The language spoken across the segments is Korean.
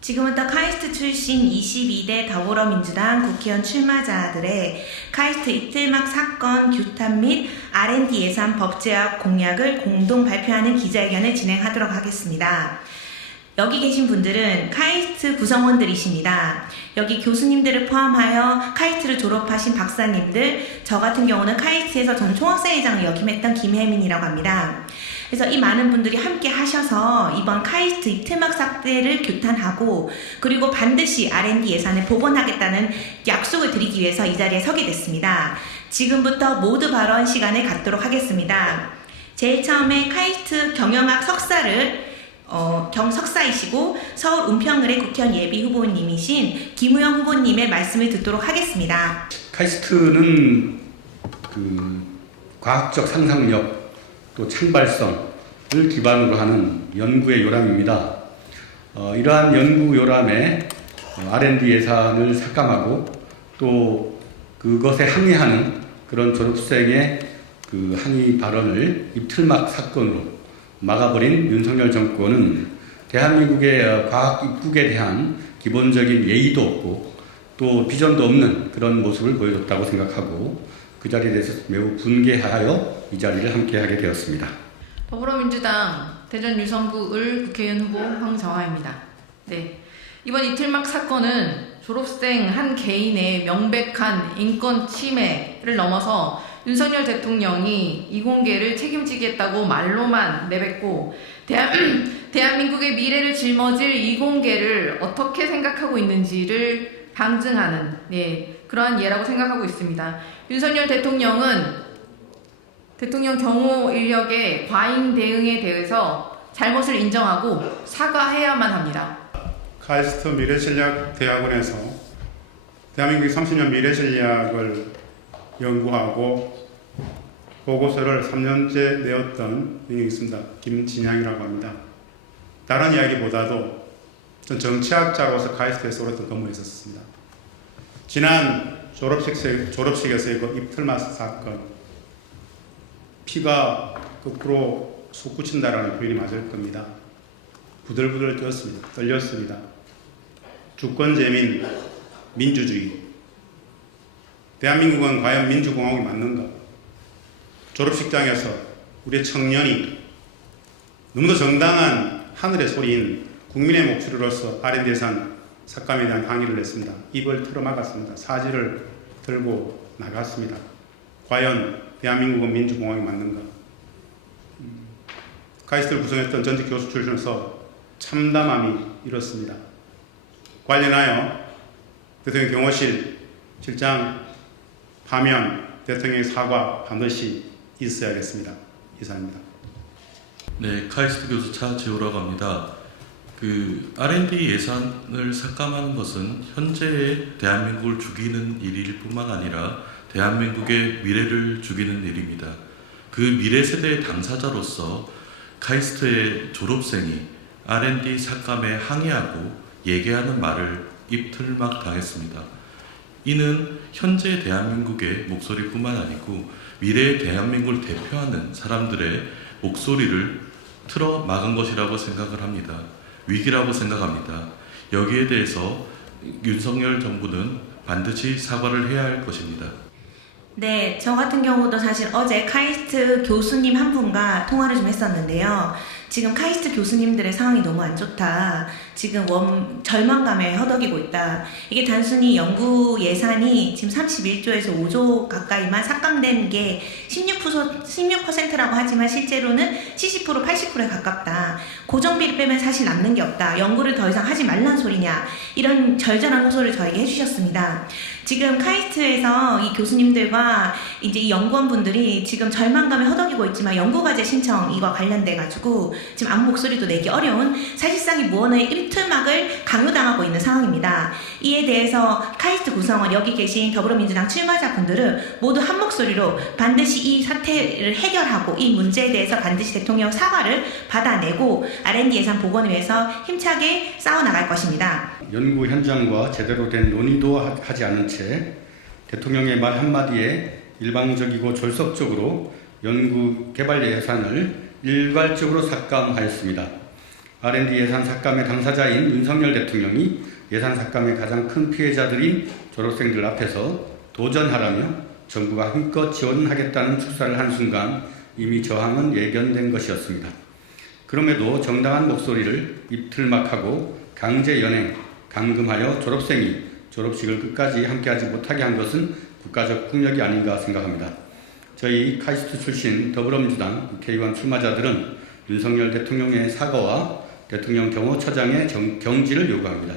지금부터 카이스트 출신 22대 더불어민주당 국회의원 출마자들의 카이스트 이틀막 사건 규탄 및 R&D 예산 법제화 공약을 공동 발표하는 기자회견을 진행하도록 하겠습니다. 여기 계신 분들은 카이스트 구성원들이십니다. 여기 교수님들을 포함하여 카이스트를 졸업하신 박사님들, 저 같은 경우는 카이스트에서 전 총학생회장을 역임했던 김혜민이라고 합니다. 그래서 이 많은 분들이 함께 하셔서 이번 카이스트 이틀막 사태를 규탄하고 그리고 반드시 R&D 예산을 복원하겠다는 약속을 드리기 위해서 이 자리에 서게 됐습니다. 지금부터 모두 발언 시간을 갖도록 하겠습니다. 제일 처음에 카이스트 경영학 석사를 석사이시고 서울 은평을의 국회의원 예비 후보님이신 김우영 후보님의 말씀을 듣도록 하겠습니다. 카이스트는 과학적 상상력 또 창발성을 기반으로 하는 연구의 요람입니다. 이러한 연구 요람에 R&D 예산을 삭감하고 또 그것에 항의하는 그런 졸업생의 항의 발언을 입틀막 사건으로 막아버린 윤석열 정권은 대한민국의 과학 입국에 대한 기본적인 예의도 없고 또 비전도 없는 그런 모습을 보여줬다고 생각하고 그 자리에 대해서 매우 분개하여 이 자리를 함께하게 되었습니다. 더불어민주당 대전 유성구을 국회의원 후보 황정화입니다. 네, 이번 이틀막 사건은 졸업생 한 개인의 명백한 인권 침해를 넘어서 윤석열 대통령이 이공계를 책임지겠다고 말로만 내뱉고 대한민국의 미래를 жил머질 이공계를 어떻게 생각하고 있는지를 방증하는 그러한 예라고 생각하고 있습니다. 윤석열 대통령은 대통령 경호 인력의 과잉 대응에 대해서 잘못을 인정하고 사과해야만 합니다. 카이스트 미래전략대학원에서 대한민국의 30년 미래전략을 연구하고 보고서를 3년째 내었던 분이 있습니다. 김진양이라고 합니다. 다른 이야기보다도 전 정치학자로서 카이스트에서 오랫동안 근무했었습니다. 지난 졸업식에서의 그 입틀막 사건, 피가 거꾸로 솟구친다라는 표현이 맞을 겁니다. 부들부들 떨렸습니다. 주권재민, 민주주의. 대한민국은 과연 민주공화국이 맞는가? 졸업식장에서 우리 청년이 너무도 정당한 하늘의 소리인 국민의 목소리로서 R&D 예산 삭감에 대한 항의를 냈습니다. 입을 틀어막았습니다. 사지를 들고 나갔습니다. 과연 대한민국은 민주공화국이 맞는가? 카이스트를 구성했던 전직 교수 출신으로서 참담함이 이렇습니다. 관련하여 대통령 경호실 실장 파면 대통령의 사과 반드시 있어야겠습니다. 이상입니다. 네, 카이스트 교수 차지호라고 합니다. R&D 예산을 삭감하는 것은 현재의 대한민국을 죽이는 일일 뿐만 아니라 대한민국의 미래를 죽이는 일입니다. 그 미래 세대의 당사자로서 카이스트의 졸업생이 R&D 삭감에 항의하고 예개하는 말을 입틀막 당했습니다. 이는 현재 대한민국의 목소리뿐만 아니고 미래의 대한민국을 대표하는 사람들의 목소리를 틀어 막은 것이라고 생각을 합니다. 위기라고 생각합니다. 여기에 대해서 윤석열 정부는 반드시 사과를 해야 할 것입니다. 네, 저 같은 경우도 사실 어제 카이스트 교수님 한 분과 통화를 좀 했었는데요. 지금 카이스트 교수님들의 상황이 너무 안 좋다. 지금 절망감에 허덕이고 있다. 이게 단순히 연구 예산이 지금 31조에서 5조 가까이만 삭감된 게 16%라고 하지만 실제로는 70%, 80%에 가깝다. 고정비를 빼면 사실 남는 게 없다. 연구를 더 이상 하지 말란 소리냐. 이런 절절한 호소를 저에게 해주셨습니다. 지금 카이스트에서 이 교수님들과 이제 이 연구원분들이 지금 절망감에 허덕이고 있지만 연구과제 신청 이와 관련돼가지고 지금 아무 목소리도 내기 어려운 사실상의 무언의 입틀막을 강요당하고 있는 상황입니다. 이에 대해서 카이스트 구성원 여기 계신 더불어민주당 출마자분들은 모두 한 목소리로 반드시 이 사태를 해결하고 이 문제에 대해서 반드시 대통령 사과를 받아내고 R&D 예산 복원을 위해서 힘차게 싸워나갈 것입니다. 연구 현장과 제대로 된 논의도 하지 않은 채 대통령의 말 한마디에 일방적이고 졸속적으로 연구 개발 예산을 일괄적으로 삭감하였습니다. R&D 예산 삭감의 당사자인 윤석열 대통령이 예산 삭감의 가장 큰 피해자들인 졸업생들 앞에서 도전하라며 정부가 힘껏 지원하겠다는 축사를 한 순간 이미 저항은 예견된 것이었습니다. 그럼에도 정당한 목소리를 입틀막하고 강제 연행, 감금하여 졸업생이 졸업식을 끝까지 함께하지 못하게 한 것은 국가적 폭력이 아닌가 생각합니다. 저희 카이스트 출신 더불어민주당 국회의원 출마자들은 윤석열 대통령의 사과와 대통령 경호처장의 경지를 요구합니다.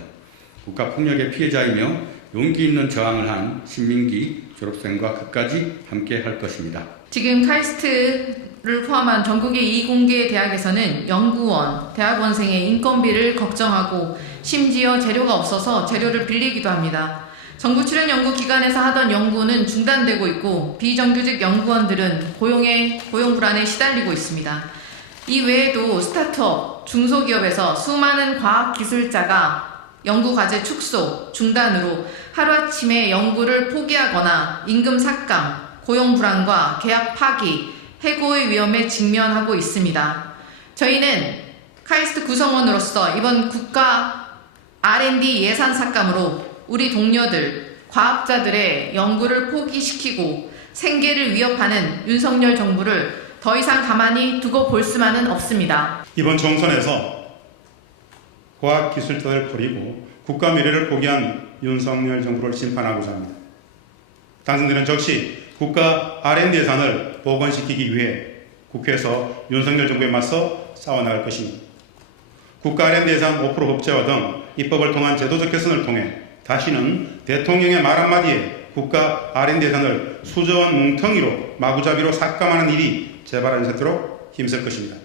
국가폭력의 피해자이며 용기 있는 저항을 한 신민기 졸업생과 끝까지 함께 할 것입니다. 지금 카이스트를 포함한 전국의 이공계 대학에서는 연구원, 대학원생의 인건비를 걱정하고 심지어 재료가 없어서 재료를 빌리기도 합니다. 정부 출연 연구 기관에서 하던 연구는 중단되고 있고 비정규직 연구원들은 고용 불안에 시달리고 있습니다. 이 외에도 스타트업, 중소기업에서 수많은 과학기술자가 연구과제 축소, 중단으로 하루아침에 연구를 포기하거나 임금 삭감, 고용 불안과 계약 파기, 해고의 위험에 직면하고 있습니다. 저희는 카이스트 구성원으로서 이번 국가 R&D 예산 삭감으로 우리 동료들, 과학자들의 연구를 포기시키고 생계를 위협하는 윤석열 정부를 더 이상 가만히 두고 볼 수만은 없습니다. 이번 총선에서 과학기술자를 버리고 국가 미래를 포기한 윤석열 정부를 심판하고자 합니다. 당선되는 적시 국가 R&D 예산을 복원시키기 위해 국회에서 윤석열 정부에 맞서 싸워나갈 것입니다. 국가 R&D 예산 5% 법제화 등 입법을 통한 제도적 개선을 통해 다시는 대통령의 말 한마디에 국가 R&D 예산을 수조원 뭉텅이로 마구잡이로 삭감하는 일이 재발하지 않도록 힘쓸 것입니다.